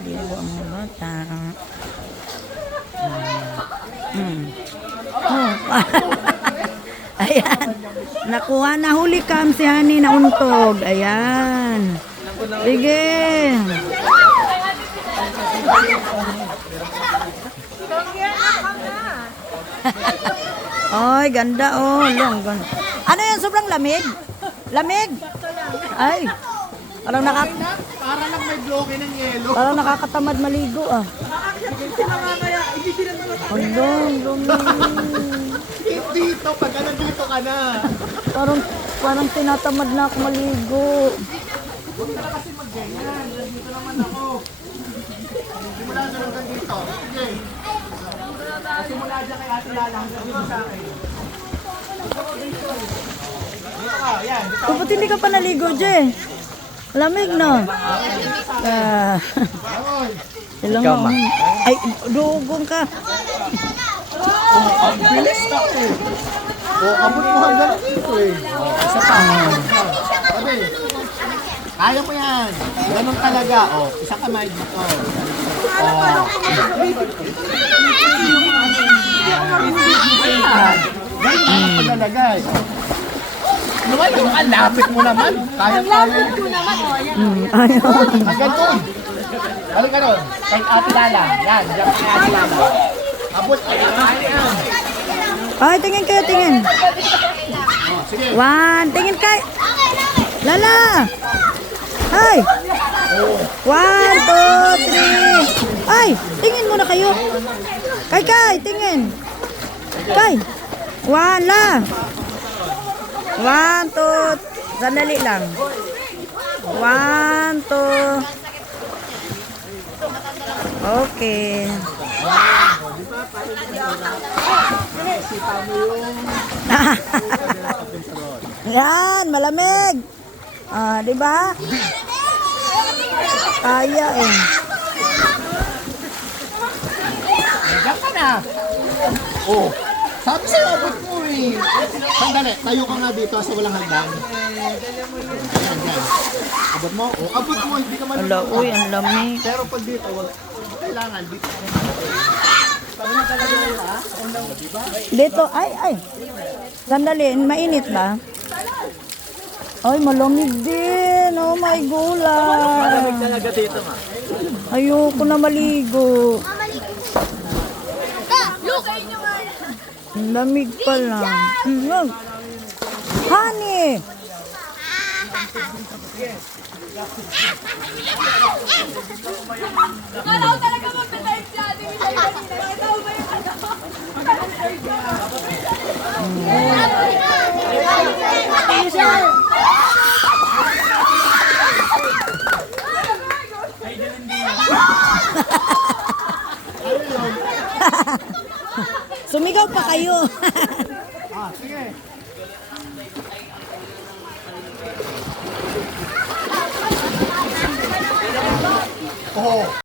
Ligo ang mga bata. Oh. Ayan. Nakuha na huli cam si Hani na untog. Ayan. Sige. Ay, ganda oh. Long. Ano yan? Sobrang lamig? Lamig? Ay. Parang Parang nakakatamad maligo ah. Dumi. Dito, pag nandito ka na. Parang tinatamad na ako maligo. Huwag ka na kasi mag-ganyan. Dito naman ako. Simula na lang dito. Sige. Simula dyan kay Ate Lala hanggang dito sa akin. Dito ka, yan. Ba't hindi ka pa naligo, Je? Lamig na. Ikaw ma. Ay, dugong ka. Ang bilis na eh. Abot mo hanggang dito eh. Isa pa. Sabi, kaya mo yan. Ganun talaga. Isa kamay dito. Ganun ang paglalagay. Naman, ang lapit mo naman. Kaya-kaya. Ayaw. Hanggang doon. Balik ka doon. Kay Ate Lala. Yan, diyan kay Ate Lala. Abot. Ay, tingin kayo, tingin. Sige. One, tingin kayo. Lala. Ay. 1, 2, 3. Ay, tingin muna kayo. Kay, tingin. Kay. 1, la. 1, 2. Sandali lang. 1, 2. Okay. Yan, malamig. Ah, di ba? Kaya eh. Diyan ka na. Sabi sa'yo, abot mo eh. Sandali, tayo ka nga dito sa walang hagdan. Yan, yan. Abot mo? Abot mo, hindi ka man. Ala, uy, ang lamig. Pero pag dito, kailangan dito. Dito, ay. Sandali, mainit ba? Ay, malamig din. Oh my gulay. Malamig talaga dito, ma. Ayoko na maligo. Ang lamig pala. Honey! Kala ko talaga magpatay si Ate Michelle kanina. Kita mo ba yung Sumigaw pa kayo. Sige.